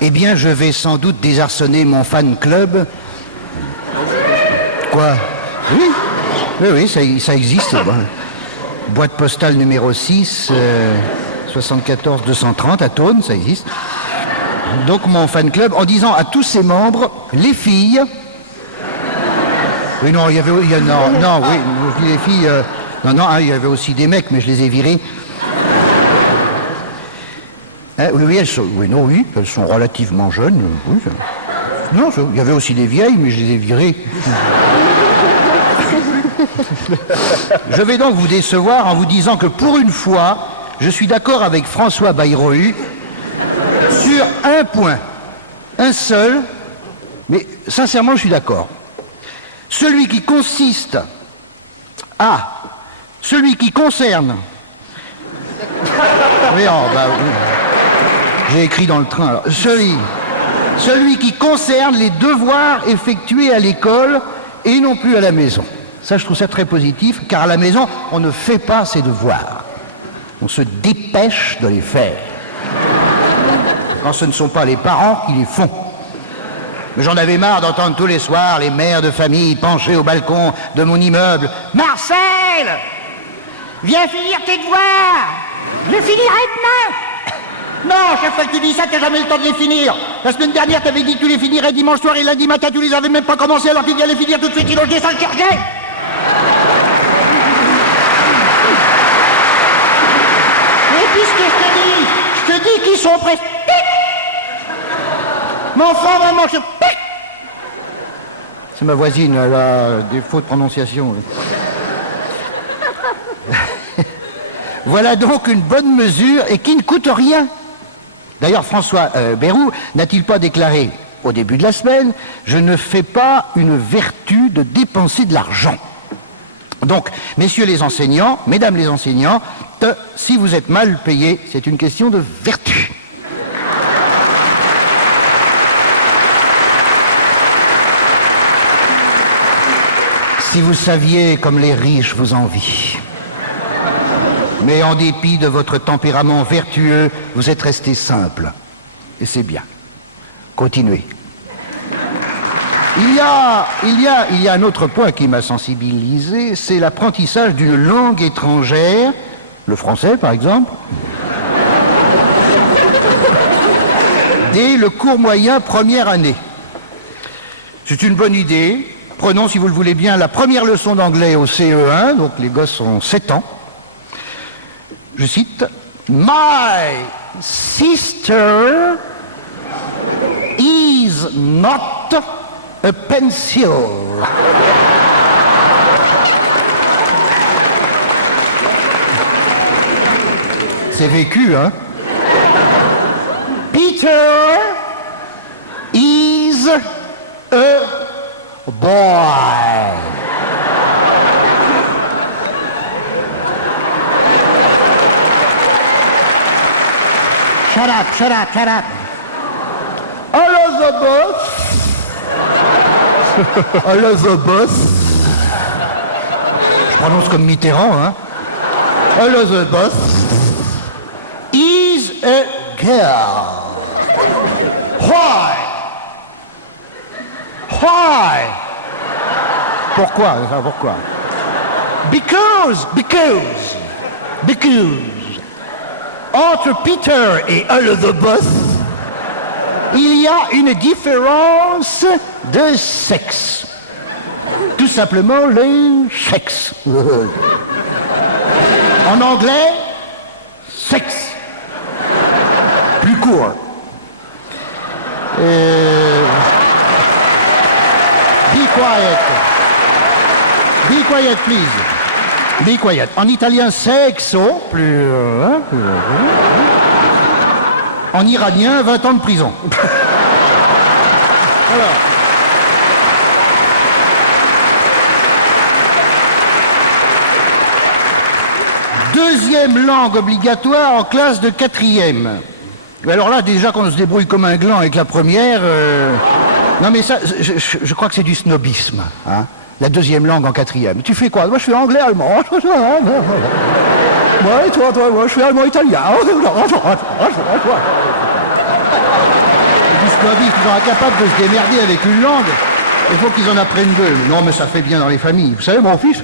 Eh bien, je vais sans doute désarçonner mon fan club. Quoi? Oui, oui, ça existe. Boîte postale numéro 6, 74 230 à Thônes, ça existe. Donc mon fan club, en disant à tous ses membres, les filles... Oui, non, il y avait... Non, oui, les filles... non, hein, il y avait aussi des mecs, mais je les ai virés. Oui, elles sont relativement jeunes. Oui, non, il y avait aussi des vieilles, mais je les ai virées. Je vais donc vous décevoir en vous disant que pour une fois, je suis d'accord avec François Bayrou sur un point. Un seul, mais sincèrement, je suis d'accord. Celui qui concerne... Oui, j'ai écrit dans le train. Alors. Celui qui concerne les devoirs effectués à l'école et non plus à la maison. Ça, je trouve ça très positif, car à la maison, on ne fait pas ses devoirs. On se dépêche de les faire. Quand ce ne sont pas les parents qui les font. Mais j'en avais marre d'entendre tous les soirs les mères de famille penchées au balcon de mon immeuble. « Marcel, viens finir tes devoirs. Je les finirai demain. » Non, chaque fois que tu dis ça, t'as jamais le temps de les finir. La semaine dernière, t'avais dit que tu les finirais dimanche soir et lundi matin, tu les avais même pas commencé alors qu'il vient les finir tout de suite, il je descends le chercher. Et puisque je te dis qu'ils sont prêts. Mon enfant, maman, c'est ma voisine, elle a des fautes de prononciation. Voilà donc une bonne mesure et qui ne coûte rien. D'ailleurs, François Bayrou n'a-t-il pas déclaré au début de la semaine « Je ne fais pas une vertu de dépenser de l'argent ». Donc, messieurs les enseignants, mesdames les enseignantes, si vous êtes mal payés, c'est une question de vertu. Si vous saviez comme les riches vous envient. Mais en dépit de votre tempérament vertueux, vous êtes resté simple. Et c'est bien. Continuez. Il y a un autre point qui m'a sensibilisé, c'est l'apprentissage d'une langue étrangère, le français par exemple, dès le cours moyen première année. C'est une bonne idée. Prenons, si vous le voulez bien, la première leçon d'anglais au CE1, donc les gosses ont 7 ans. Je cite, « My sister is not a pencil. » C'est vécu, hein? « Peter is a boy. » Shut up, shut up, shut up. Elizabeth. Je prononce comme Mitterrand, hein. Elizabeth is a girl. Why? Why? Pourquoi? Pourquoi? Because. Entre Peter et Elizabeth, il y a une différence de sexe. Tout simplement le sexe. En anglais, sexe. Plus court. Be quiet. Be quiet, please. Be quiet. En italien, sexo, plus... En iranien, 20 ans de prison. Alors. Deuxième langue obligatoire en classe de 4e. Alors là, déjà, qu'on se débrouille comme un gland avec la première... Non mais ça, je crois que c'est du snobisme, hein. La deuxième langue en 4e. Tu fais quoi? Moi, je fais anglais, allemand. Ouais, toi, moi, je suis allemand-italien. leur dit qu'ils sont incapables de se démerder avec une langue. Il faut qu'ils en apprennent deux. Non, mais ça fait bien dans les familles. Vous savez, mon fils...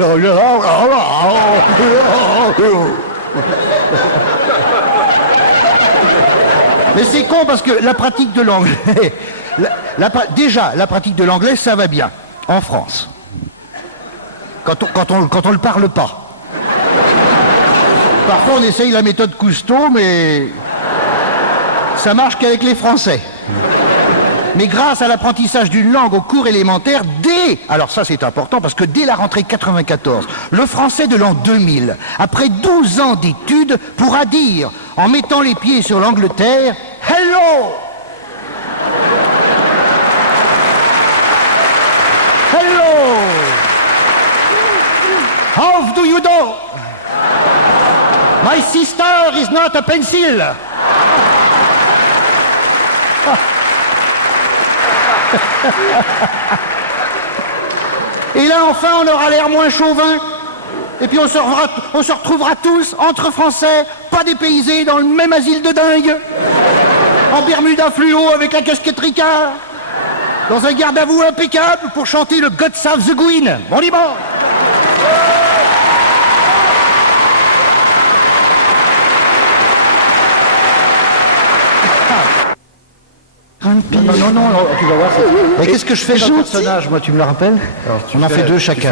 Mais c'est con parce que la pratique de l'anglais... Déjà, la pratique de l'anglais, ça va bien. En France. Quand on le parle pas. Parfois, on essaye la méthode Cousteau, mais... ça marche qu'avec les Français. Mais grâce à l'apprentissage d'une langue au cours élémentaire, alors ça c'est important parce que dès la rentrée 94, le français de l'an 2000, après 12 ans d'études, pourra dire, en mettant les pieds sur l'Angleterre, « Hello !» Hello! How do you do? My sister is not a pencil. Et là, enfin, on aura l'air moins chauvin. Et puis on se retrouvera tous, entre Français, pas dépaysés, dans le même asile de dingue. En Bermuda fluo avec la casquette Ricard. Dans un garde à vous impeccable pour chanter le God Save the Queen. Bon dimanche. Non, tu vas voir. Mais qu'est-ce que je fais dans le personnage, moi, tu me le rappelles? On en fait deux chacun.